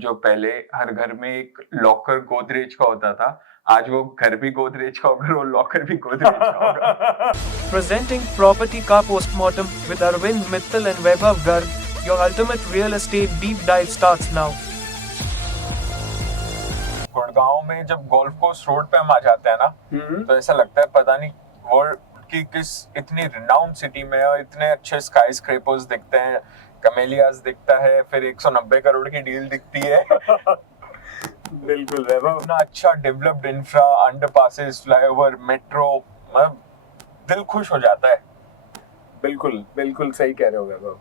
जो पहले हर घर में एक लॉकर गोदरेज का होता था, आज वो घर भी गोदरेज का होगा और वो लॉकर भी गोदरेज का होगा। Presenting Property Ka Postmortem with Arvind Mittal and Vaibhav Garg, your ultimate real estate deep dive starts now. Gurgaon में जब गोल्फ कोर्स रोड पे हम आ जाते हैं ना, तो ऐसा लगता है पता नहीं वर्ल्ड की किस इतनी रिनाउंड सिटी में और इतने अच्छे स्काई स्क्रैपर्स दिखते हैं, कमेलियास दिखता है, फिर 190 करोड़ की डील दिखती है। बिल्कुल वैभव, इतना अच्छा developed infra, underpasses, flyover, metro, मतलब दिल खुश हो जाता है। बिल्कुल बिल्कुल सही कह रहे हो वैभव।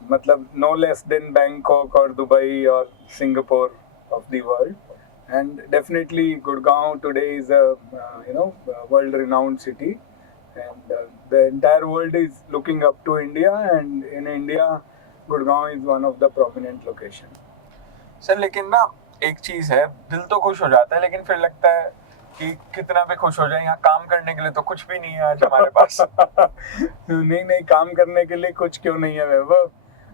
मतलब नो लेस देन बैंकॉक और दुबई और Singapore of the world, and definitely Gurgaon today is a world renowned city, and the entire world is looking up to India, and in India Gurgaon is one of the prominent location. Sir लेकिन ना एक चीज है, दिल तो खुश हो जाता है लेकिन फिर लगता है कि कितना भी खुश हो जाए, यहाँ काम करने के लिए तो कुछ भी नहीं है आज हमारे पास। नहीं, काम करने के लिए कुछ क्यों नहीं है वैभव,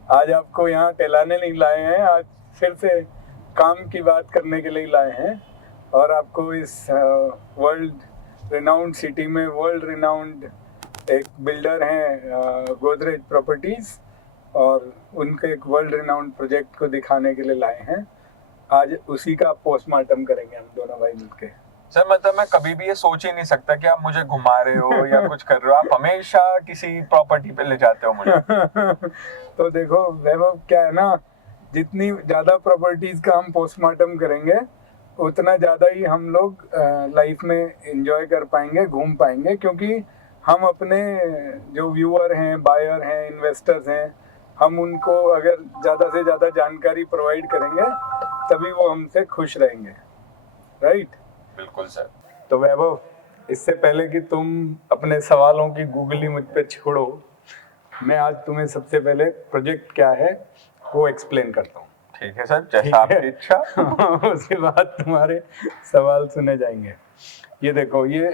आज आपको यहाँ टहलाने नहीं लाए हैं, आज फिर से काम की बात करने के लिए लाए हैं, और आपको इस वर्ल्ड रिनाउंड सिटी में वर्ल्ड रिनाउंड एक बिल्डर हैं गोदरेज प्रॉपर्टीज, और उनके एक वर्ल्ड रिनाउंड प्रोजेक्ट को दिखाने के लिए लाए हैं। आज उसी का पोस्टमार्टम करेंगे हम दोनों भाई मिलके। सर मतलब मैं कभी भी ये सोच ही नहीं सकता कि आप मुझे घुमा रहे हो या कुछ कर रहे हो, आप हमेशा किसी प्रॉपर्टी पे ले जाते हो मुझे। तो देखो वैभव, क्या है ना, जितनी ज़्यादा प्रॉपर्टीज़ का हम पोस्टमार्टम करेंगे उतना ज़्यादा ही हम लोग लाइफ में एंजॉय कर पाएंगे, घूम पाएंगे, क्योंकि हम अपने जो व्यूअर हैं, बायर हैं, इन्वेस्टर्स हैं, हम उनको अगर ज़्यादा से ज़्यादा जानकारी प्रोवाइड करेंगे तभी वो हमसे खुश रहेंगे, राइट? बिल्कुल सर। तो वैभव, इससे पहले कि तुम अपने सवालों की गूगली मुझ पे छोड़ो, मैं आज तुम्हें सबसे पहले प्रोजेक्ट क्या है वो एक्सप्लेन करता हूँ। ठीक है सर, जैसा आपकी इच्छा। उसके बाद तुम्हारे सवाल सुने जाएंगे। ये देखो, ये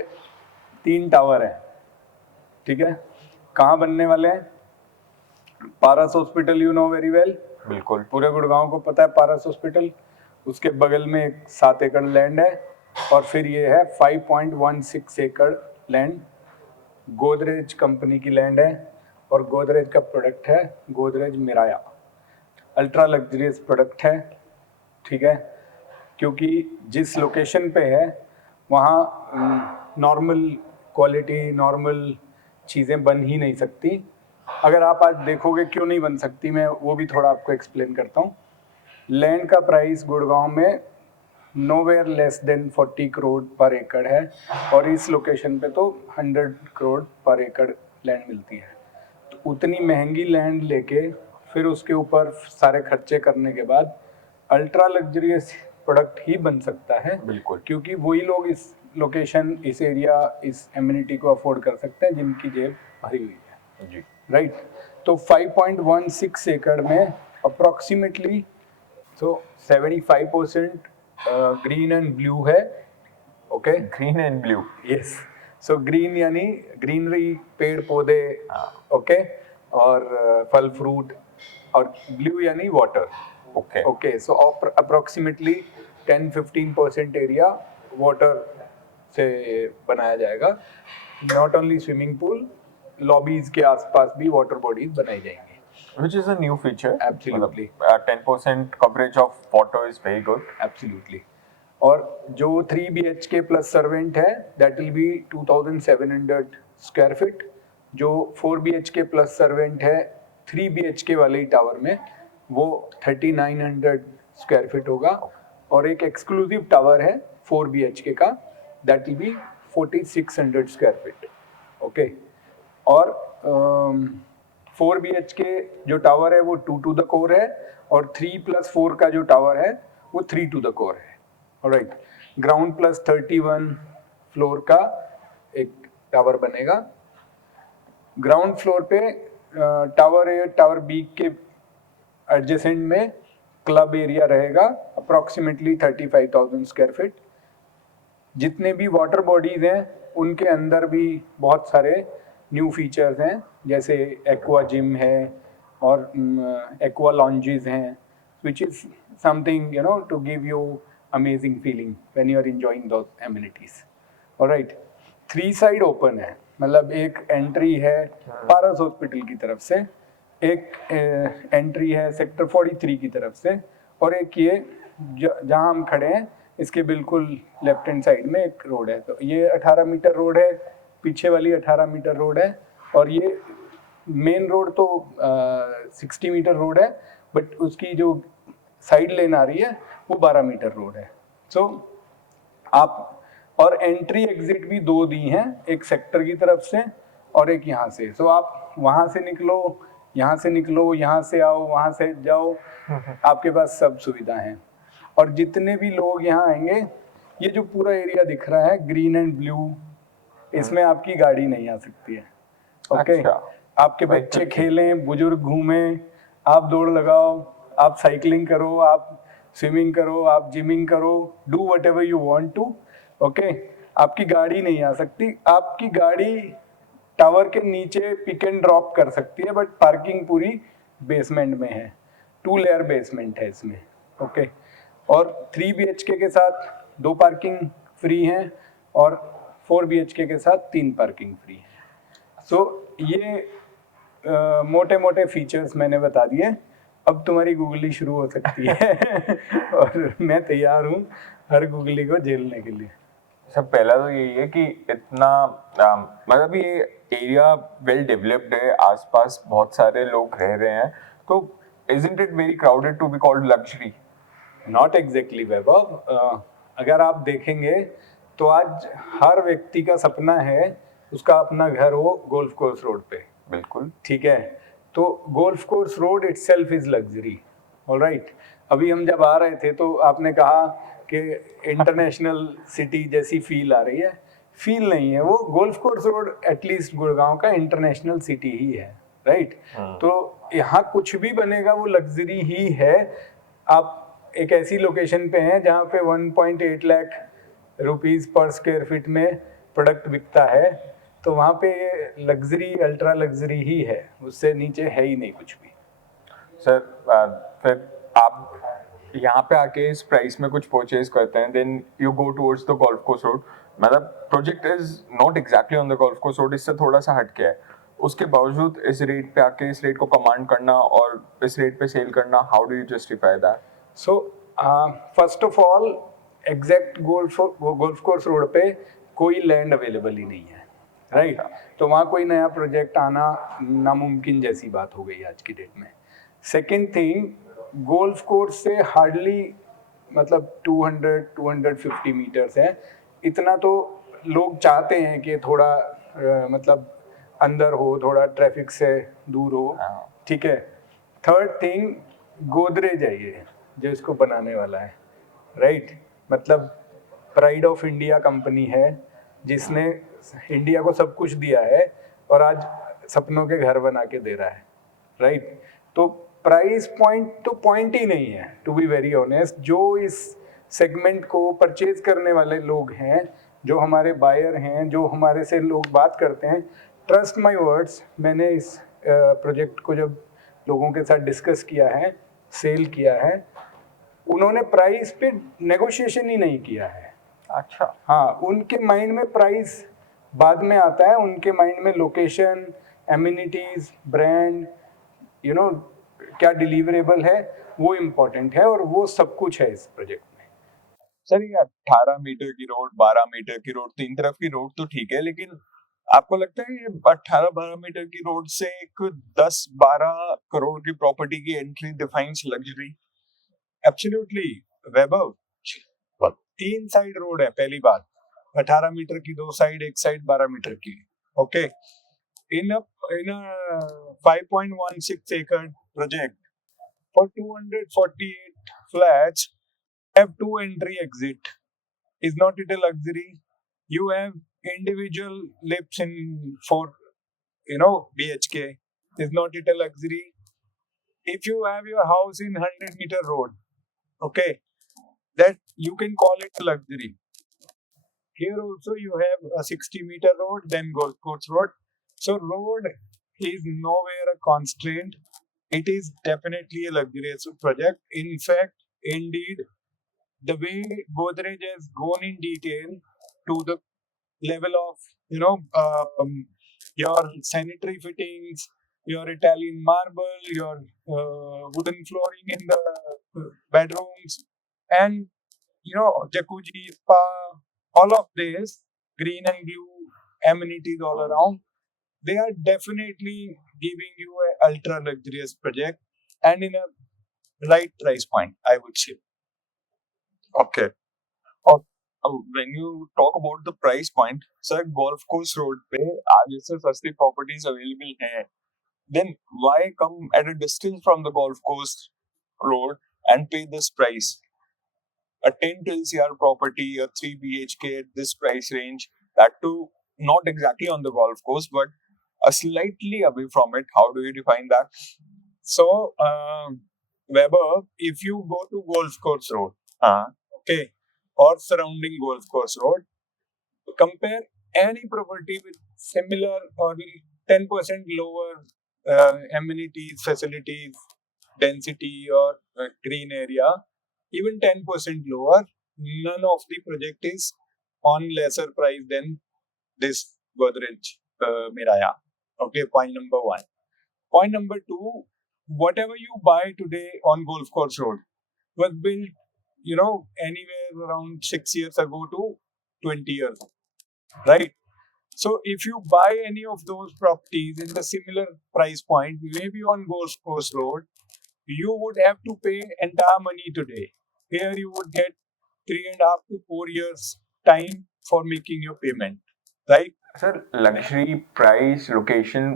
3 टावर हैं, ठीक है? कहाँ बनने वाले हैं? Paras hospital, you know very well. बिल्कुल, पूरे गुड़गांव को पता है पारस हॉस्पिटल। उसके बगल में एक 7 एकड़ लैंड है, और फिर ये है 5.16 एकड़ लैंड गोदरेज कंपनी की लैंड है, और गोदरेज का प्रोडक्ट है गोदरेज मिराया, अल्ट्रा लग्जरियस प्रोडक्ट है, ठीक है? क्योंकि जिस लोकेशन पे है वहाँ नॉर्मल क्वालिटी, नॉर्मल चीज़ें बन ही नहीं सकती। अगर आप आज देखोगे क्यों नहीं बन सकती, मैं वो भी थोड़ा आपको एक्सप्लेन करता हूँ। लैंड का प्राइस गुड़गांव में नोवेयर लेस देन 40 करोड़ पर एकड़ है, और इस लोकेशन पे तो 100 करोड़ पर एकड़ लैंड मिलती है। तो उतनी महंगी लैंड लेके फिर उसके ऊपर सारे खर्चे करने के बाद अल्ट्रा लग्जरियस प्रोडक्ट ही बन सकता है। बिल्कुल, क्योंकि वही लोग इस लोकेशन, इस एरिया, इस एमिनिटी को अफोर्ड कर सकते हैं जिनकी जेब भरी हुई है जी, राइट। तो 5.16 एकड़ में अप्रोक्सीमेटली तो 75% ग्रीन एंड ब्लू है, okay? Green and blue, yes. So green यानी ग्रीनरी, पेड़ पौधे, ओके, और फल फ्रूट, और ब्लू यानी वाटर, ओके ओके। सो अप्रोक्सीमेटली 10-15% एरिया वाटर से बनाया जाएगा। Not only swimming pool, lobbies के आसपास भी वाटर बॉडीज बनाई जाएंगी, which is a new feature. Absolutely. 10% coverage of water is very good. Absolutely. और जो 3 BHK प्लस सर्वेंट है that will be 2700 square feet. जो 4 BHK प्लस सर्वेंट है 3 BHK वाले ही टावर में, वो 3900 स्क्वायर फीट होगा। और एक एक्सक्लूसिव टावर है 4 BHK का, that will be 4600 square feet, okay. और 4 BHK जो टावर है वो 2 to the core है, और 3+4 का जो टावर है वो 3 to the core है, ऑलराइट। ग्राउंड प्लस 31 फ्लोर का एक टावर बनेगा। ग्राउंड फ्लोर पे टावर ए, टावर बी के एडजेसेंट में क्लब एरिया रहेगा, अप्रॉक्सीमेटली 35,000 स्क्वायर फीट। जितने भी वाटर बॉडीज हैं उनके अंदर भी बहुत सारे न्यू फीचर्स हैं, जैसे एक्वा जिम है और एक्वा लॉन्जेस हैं। which is something, you know, to give you amazing feeling when you are enjoying those amenities. Alright, 3 side open है, मतलब एक एंट्री है पारस हॉस्पिटल की तरफ से, एक एंट्री है सेक्टर 43 की तरफ से, और एक ये जहाँ हम खड़े हैं इसके बिल्कुल लेफ्ट हैंड साइड में एक रोड है. तो ये 18 मीटर रोड है, पीछे वाली 18 मीटर रोड है, और ये मेन रोड तो 60 मीटर रोड है, बट उसकी जो साइड लेन आ रही है वो 12 मीटर रोड है. सो आप, और एंट्री एग्जिट भी 2 दी हैं, एक सेक्टर की तरफ से और एक यहाँ से. सो आप वहाँ से निकलो, यहाँ से निकलो, यहाँ से आओ, वहाँ से जाओ, आपके पास सब सुविधा हैं. और जितने भी लोग यहाँ आएंगे, ये जो पूरा एरिया दिख रहा है ग्रीन एंड ब्लू, इसमें आपकी गाड़ी नहीं आ सकती है. ओके, आपके बच्चे खेलें, बुजुर्ग घूमें, आप दौड़ लगाओ, आप साइकिलिंग करो, आप स्विमिंग करो, आप जिमिंग करो, do whatever you want to. Okay, आपकी गाड़ी नहीं आ सकती. आपकी गाड़ी टावर के नीचे पिक एंड ड्रॉप कर सकती है, बट पार्किंग पूरी बेसमेंट में है. 2 लेयर बेसमेंट है इसमें. ओके, और 3 BHK के साथ 2 पार्किंग फ्री हैं, और 4 BHK के साथ 3 पार्किंग फ्री है. सो ये मोटे मोटे फीचर्स मैंने बता दिए. अब तुम्हारी गूगली शुरू हो सकती है और मैं तैयार हूँ हर गूगली को झेलने के लिए. सब पहला तो यही है कि इतना मतलब ये एरिया वेल डेवलप्ड है, आसपास बहुत सारे लोग रह रहे हैं, तो isn't it very crowded to be called luxury? Not exactly Vaibhav. अगर आप देखेंगे तो आज हर व्यक्ति का सपना है उसका अपना घर हो गोल्फ कोर्स रोड पे. बिल्कुल ठीक है, तो golf course road itself is luxury. Alright, अभी हम जब आ रहे थे तो आपने कहा कि इंटरनेशनल सिटी जैसी फील आ रही है. फील नहीं है, वो golf course road at least Gurgaon का इंटरनेशनल सिटी ही है. राइट, तो यहाँ कुछ भी बनेगा वो लग्जरी ही है. आप एक ऐसी लोकेशन पे हैं जहाँ पे 1.8 लाख रुपीस पर स्क्वायर फीट में प्रोडक्ट बिकता है, तो वहाँ पे ये लग्जरी अल्ट्रा लग्जरी ही है, उससे नीचे है ही नहीं कुछ भी. सर, फिर आप यहाँ पे आके इस प्राइस में कुछ परचेज करते हैं, then you go towards the golf course road. मतलब project is not exactly on the golf course road, इससे थोड़ा सा हटके है. उसके बावजूद इस रेट पे आके इस रेट को कमांड करना और इस रेट पे सेल करना, how do you justify that? So first of all, exact golf course road पे कोई लैंड अवेलेबल ही नहीं है. राइट, तो वहाँ कोई नया प्रोजेक्ट आना नामुमकिन जैसी बात हो गई आज की डेट में. सेकेंड थिंग, गोल्फ कोर्स से हार्डली मतलब 200-250 मीटर्स है. इतना तो लोग चाहते हैं कि थोड़ा मतलब अंदर हो, थोड़ा ट्रैफिक से दूर हो. ठीक है. थर्ड थिंग, गोदरेज है ये जो इसको बनाने वाला है. राइट, मतलब प्राइड ऑफ इंडिया कंपनी है जिसने इंडिया को सब कुछ दिया है और आज सपनों के घर बना के दे रहा है. राइट, तो प्राइस पॉइंट तो पॉइंट ही नहीं है, टू बी वेरी ऑनेस्ट. जो इस सेगमेंट को परचेज करने वाले लोग हैं, जो हमारे बायर हैं, जो हमारे से लोग बात करते हैं, ट्रस्ट माय वर्ड्स, मैंने इस प्रोजेक्ट को जब लोगों के साथ डिस्कस किया है, सेल किया है, उन्होंने प्राइस पे नेगोशिएशन ही नहीं किया है. अच्छा, हाँ, उनके माइंड में प्राइस बाद में आता है. उनके माइंड में location, amenities, brand, you know क्या डिलीवरेबल है वो इम्पोर्टेंट है, और वो सब कुछ है इस प्रोजेक्ट में. सर ये 18 मीटर की रोड, 12 मीटर की रोड, 3 तरफ की रोड तो ठीक है, लेकिन आपको लगता है ये 18-12 मीटर की रोड से एक 10-12 करोड़ की प्रॉपर्टी की एंट्री डिफाइंस लग्जरी? एब्सोल्युटली वैभव. 3 साइड रोड है, पहली बात. 18 मीटर की 2 साइड, एक साइड 12 मीटर की. Okay, in a 5.16 acre project for 248 flats have 2 entry exit. Is not it a luxury? You have individual lifts in 4 BHK. Is not it a luxury? If you have your house in 100-meter road, okay, that you can call it a luxury. Here also you have a 60-meter road, then golf course road. So road is nowhere a constraint. it is definitely a luxurious project. In fact, indeed, the way Godrej has gone in detail to the level of your sanitary fittings, your Italian marble, your wooden flooring in the bedrooms, and jacuzzi, spa, all of this green and blue amenities all around. They are definitely giving you a ultra luxurious project and in a right price point, I would say. Okay. और when you talk about the price point, sir golf course road पे आज इससे सस्ती properties available हैं, then why come at a distance from the golf course road and pay this price? A 10 LCR property, a 3 BHK at this price range, that too not exactly on the golf course, but a slightly away from it. How do you define that? So, Weber, if you go to golf course road, okay, or surrounding golf course road, compare any property with similar or 10% lower amenities, facilities, density, or green area, even 10% lower, none of the project is on lesser price than this Godrej Miraya. Okay, point number one. Point number two, whatever you buy today on Golf Course Road was built, anywhere around 6 years ago to 20 years, right? So if you buy any of those properties in the similar price point, maybe on Golf Course Road, you would have to pay entire money today. Here you would get 3.5 to 4 years time for making your payment, right? Sir luxury price location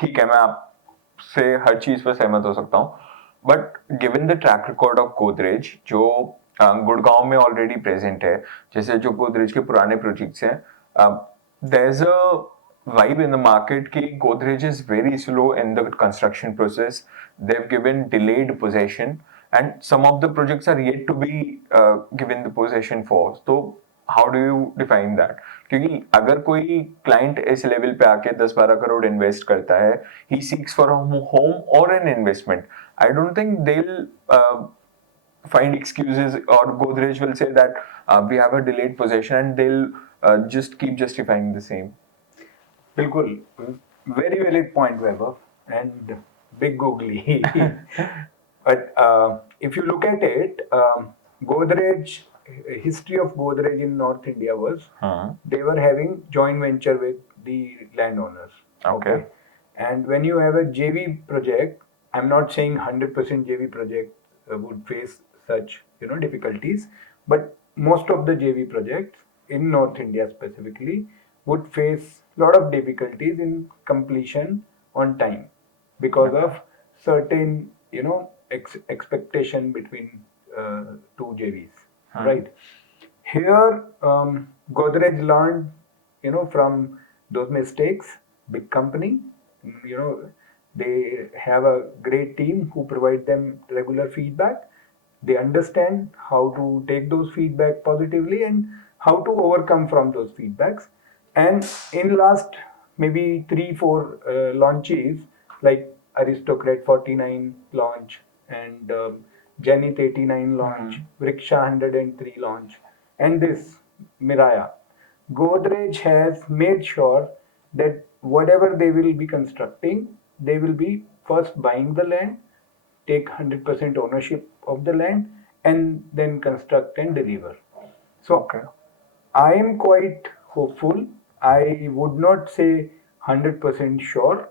ठीक है, मैं आपसे हर चीज पर सहमत हो सकता हूँ, but given the track record of Godrej जो गुड़गांव में ऑलरेडी प्रेजेंट है, जैसे जो गोदरेज के पुराने प्रोजेक्ट्स हैं, there is a vibe in the market कि Godrej is very slow in the construction process. They've given delayed possession and some of the projects are yet to be given the possession for. So how do you define that? क्योंकि अगर कोई client इस level पे आके 10-12 crore invest करता है, he seeks for a home or an investment. I don't think they'll find excuses, or Godrej will say that we have a delayed possession, and they'll just keep justifying the same. बिल्कुल, very valid point, Weber, and big googly. But if you look at it, Godrej, history of Godrej in North India was they were having joint venture with the landowners. Okay. And when you have a JV project, I'm not saying 100% JV project would face such difficulties, but most of the JV projects in North India specifically would face a lot of difficulties in completion on time because of certain expectation between two JVs, right? Here Godrej learned from those mistakes. Big company, they have a great team who provide them regular feedback. They understand how to take those feedback positively and how to overcome from those feedbacks. And in last maybe 3-4 launches, like Aristocrat 49 launch and Zenith 89 launch, Vriksha 103 launch, and this Miraya, Godrej has made sure that whatever they will be constructing, they will be first buying the land, take 100% ownership of the land, and then construct and deliver. So I am quite hopeful. I would not say 100% sure.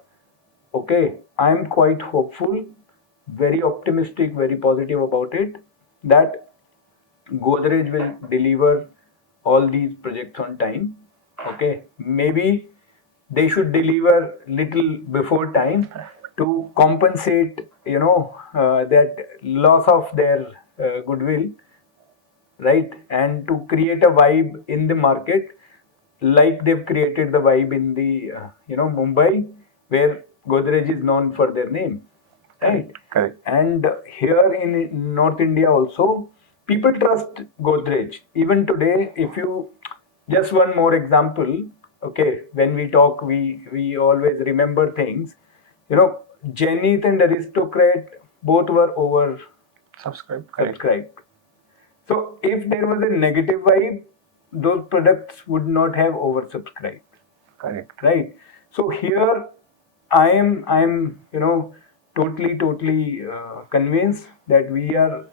Okay, I am quite hopeful, very optimistic, very positive about it, that Godrej will deliver all these projects on time. Okay, maybe they should deliver little before time to compensate that loss of their goodwill, right? And to create a vibe in the market like they've created the vibe in the Mumbai, where Godrej is known for their name, right? Correct. And here in North India also, people trust Godrej. Even today, if you just one more example, okay, when we talk, we always remember things. Zenith and Aristocrat both were over Subscribe. subscribed. So if there was a negative vibe, those products would not have oversubscribed, Correct. right? So here I am totally convinced that we are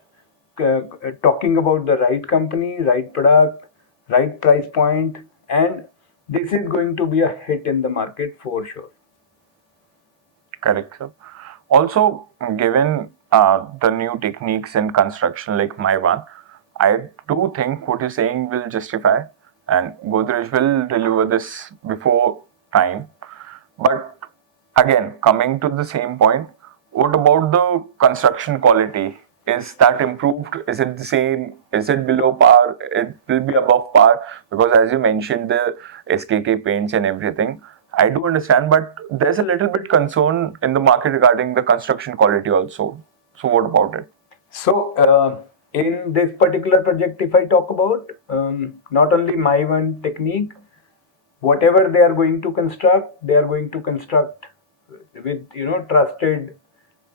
talking about the right company, right product, right price point, and this is going to be a hit in the market for sure. Correct, sir. Also, given the new techniques in construction like my one, I do think what you're saying will justify, and Godrej will deliver this before time. But again, coming to the same point, what about the construction quality? Is that improved? Is it the same? Is it below par? It will be above par because, as you mentioned, the SKK paints and everything. I do understand, but there's a little bit concern in the market regarding the construction quality also. So, what about it? So, in this particular project, if I talk about not only my one technique, whatever they are going to construct, they are going to construct with trusted,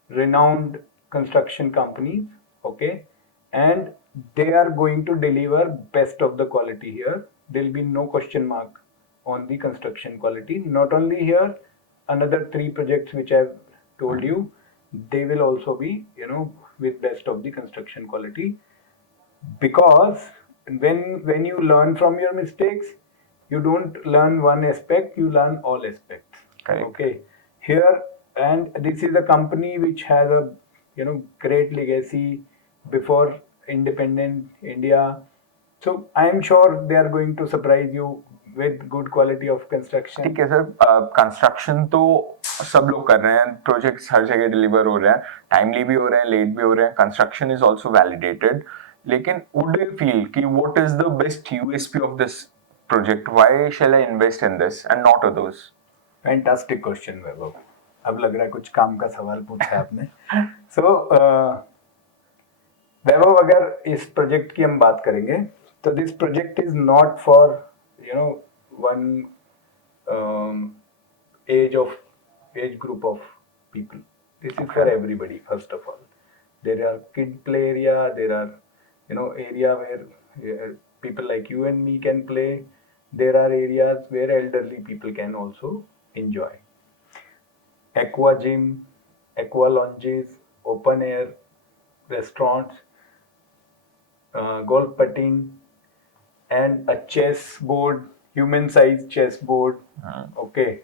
renowned construction companies. Okay, and they are going to deliver best of the quality here. There will be no question mark on the construction quality. Not only here, another three projects which I've told you, they will also be with best of the construction quality, because when you learn from your mistakes, you don't learn one aspect, you learn all aspects. Correct. Okay, here, and this is a company which has a great legacy before independent India, so I am sure they are going to surprise you with good quality of construction. ठीक है sir, construction तो सब लोग कर रहे हैं, projects हर जगह deliver हो रहे हैं, टाइमली भी हो रहे हैं, लेट भी हो रहे हैं, कंस्ट्रक्शन इज आल्सो वैलिडेटेड. लेकिन वुड यू फील कि what is the best USP of this project? Why shall I invest in this and not others? Fantastic question Vaibhav. अब लग रहा है कुछ काम का सवाल पूछा आपने. सो वैभव, अगर इस प्रोजेक्ट की हम बात करेंगे तो this project is not for one age group of people. This is for everybody. First of all, there are kid play area, there are area where people like you and me can play. There are areas where elderly people can also enjoy. Aqua gym, aqua lounges, open air restaurants, golf putting, and a chess board, human sized chess board. Okay,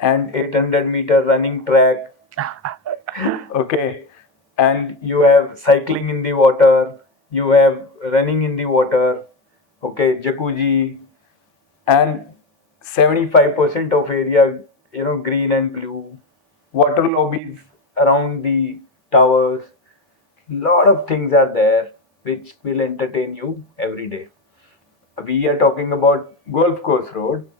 and 800-meter running track. Okay, and you have cycling in the water, you have running in the water. Okay, jacuzzi, and 75% of area green and blue, water lobbies around the towers. Lot of things are there which will entertain you every day. We are talking about golf course road.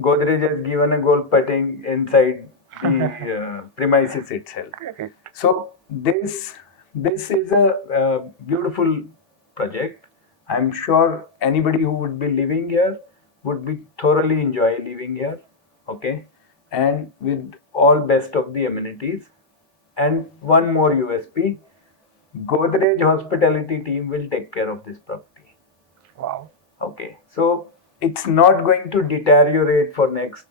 Godrej has given a golf putting inside the premises itself. So this is a beautiful project. I'm sure anybody who would be living here would be thoroughly enjoy living here. Okay, and with all best of the amenities. And one more USP: Godrej hospitality team will take care of this property. Wow. Okay, so it's not going to deteriorate for next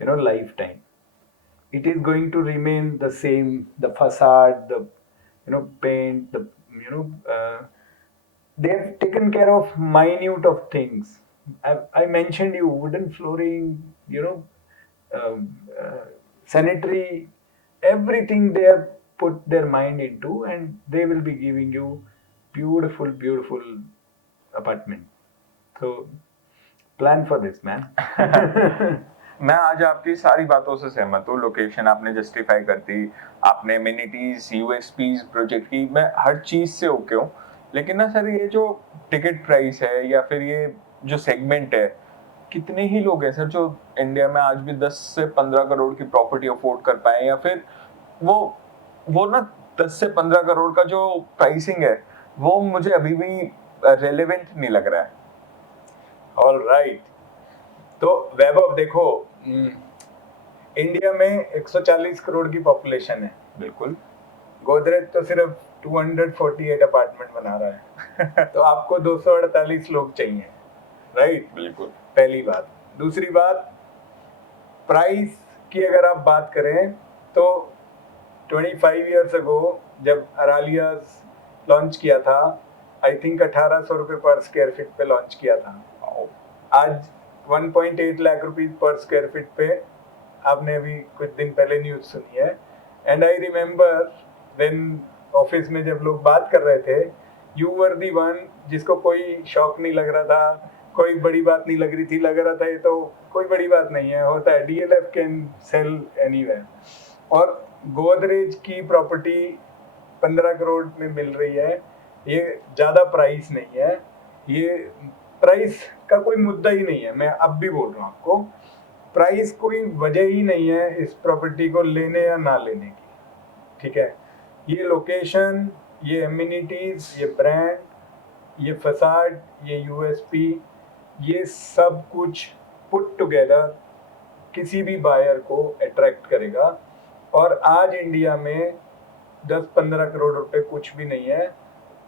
lifetime. It is going to remain the same, the facade, the paint, they have taken care of minute of things. I mentioned you wooden flooring, sanitary, everything they have put their mind into, and they will be giving you beautiful apartment. So plan for this, man. मैं आज आपकी सारी बातों से सहमत हूँ. Location आपने justify कर दी, आपने एमिनिटीज, यूएसपीज प्रोजेक्ट की, मैं हर चीज से ओके हूँ. लेकिन ना सर, ये जो टिकट प्राइस है या फिर ये जो सेगमेंट है, कितने ही लोग हैं सर जो इंडिया में आज भी 10 से 15 करोड़ की प्रॉपर्टी अफोर्ड कर पाए, या फिर वो ना 10 से 15 करोड़ का जो प्राइसिंग है वो मुझे अभी भी रेलेवेंट नहीं लग रहा है. All right. तो वैभव देखो, इंडिया में 140 करोड़ की पॉपुलेशन है, बिल्कुल। गोदरेज तो सिर्फ 248 अपार्टमेंट बना रहा है तो आपको 248 लोग चाहिए, राइट? बिल्कुल। पहली बात। दूसरी बात, प्राइस की अगर आप बात करें तो 25 इयर्स अगो जब अरालियास लॉन्च किया था, आई थिंक 1800 रुपये पर स्क्वायर फीट पे लॉन्च किया था। आज 1.8 lakh rupees per square feet पे, आपने अभी कुछ दिन पहले न्यूज सुनी है। And I remember when office में जब लोग बात कर रहे थे, यू वर दी वन जिसको कोई शौक नहीं लग रहा था, कोई बड़ी बात नहीं लग रही थी, लग रहा था ये तो कोई बड़ी बात नहीं है, होता है, डीएलएफ कैन सेल एनीवेयर। और गोदरेज की प्रॉपर्टी 15 करोड़ में मिल रही है, ये ज़्यादा प्राइस नहीं है, ये प्राइस का कोई मुद्दा ही नहीं है। मैं अब भी बोल रहा हूँ आपको, प्राइस कोई वजह ही नहीं है इस प्रॉपर्टी को लेने या ना लेने की, ठीक है? ये लोकेशन, ये एमिनिटीज, ये ब्रांड, ये फसाड, ये यूएसपी, ये सब कुछ पुट टुगेदर किसी भी बायर को अट्रैक्ट करेगा। और आज इंडिया में 10-15 करोड़ रुपए कुछ भी नहीं है।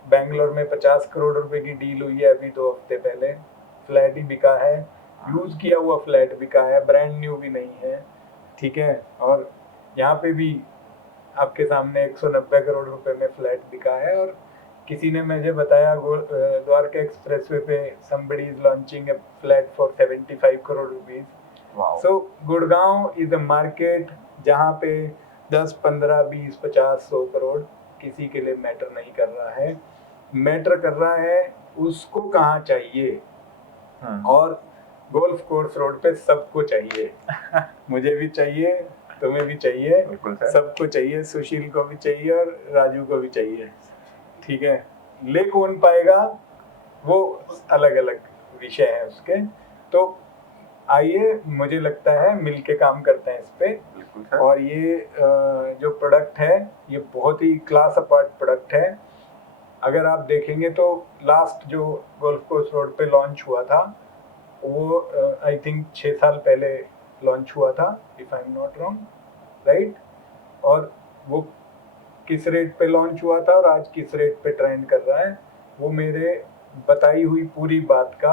बेंगलोर में 50 करोड़ रुपए की डील हुई है अभी 2 हफ्ते पहले, फ्लैट ही बिका है, यूज किया हुआ फ्लैट बिका है, ब्रांड न्यू भी नहीं है, ठीक है? और यहाँ पे भी आपके सामने 190 करोड़ रुपए में फ्लैट बिका है। और किसी ने मुझे बताया द्वारका एक्सप्रेसवे पे somebody is launching a flat for 75 crore rupees. So Gurgaon is a market जहाँ पे 10, 15, 20, 50, 100 करोड़ किसी के लिए मैटर नहीं कर रहा है। मैटर कर रहा है उसको कहाँ चाहिए, और गोल्फ कोर्स रोड पे सबको चाहिए मुझे भी चाहिए, तुम्हें भी चाहिए, सबको चाहिए, सुशील को भी चाहिए और राजू को भी चाहिए, ठीक है? ले कौन पाएगा वो अलग अलग विषय है उसके। तो आइए, मुझे लगता है मिलके काम करते हैं इस पे। और ये जो प्रोडक्ट है ये बहुत ही क्लास अपार्ट प्रोडक्ट है। अगर आप देखेंगे तो लास्ट जो गोल्फ कोर्स रोड पे लॉन्च हुआ था वो आई थिंक 6 साल पहले लॉन्च हुआ था, if I am not wrong, right? और वो किस रेट पे लॉन्च हुआ था और आज किस रेट पे ट्रेंड कर रहा है, वो मेरे बताई हुई पूरी बात का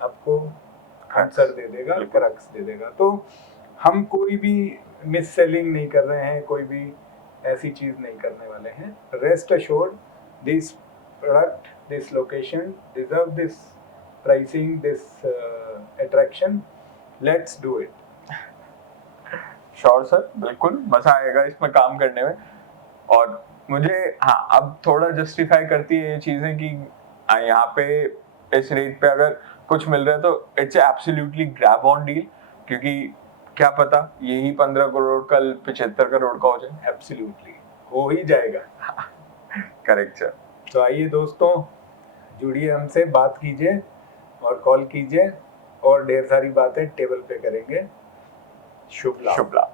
आपको आंसर दे देगा, क्रक्स दे देगा। तो हम कोई भी मिस सेलिंग नहीं कर रहे हैं, कोई भी ऐसी चीज नहीं करने वाले हैं। Rest assured, this product, this location deserve this pricing, this attraction, let's do it. Sure sir, बिल्कुल मजा आएगा इसमें काम करने में। और मुझे हाँ अब थोड़ा जस्टिफाई करती है ये चीजें कि यहाँ पे इस रेट पे अगर कुछ मिल रहा है तो it's absolutely grab on deal, क्योंकि क्या पता यही 15 करोड़ कल 75 करोड़ का हो जाए। एब्सोल्युटली हो ही जाएगा। Correct sir. तो आइए दोस्तों, जुड़िए हमसे, बात कीजिए और कॉल कीजिए और ढेर सारी बातें टेबल पे करेंगे। शुभ लाभ। शुभ लाभ।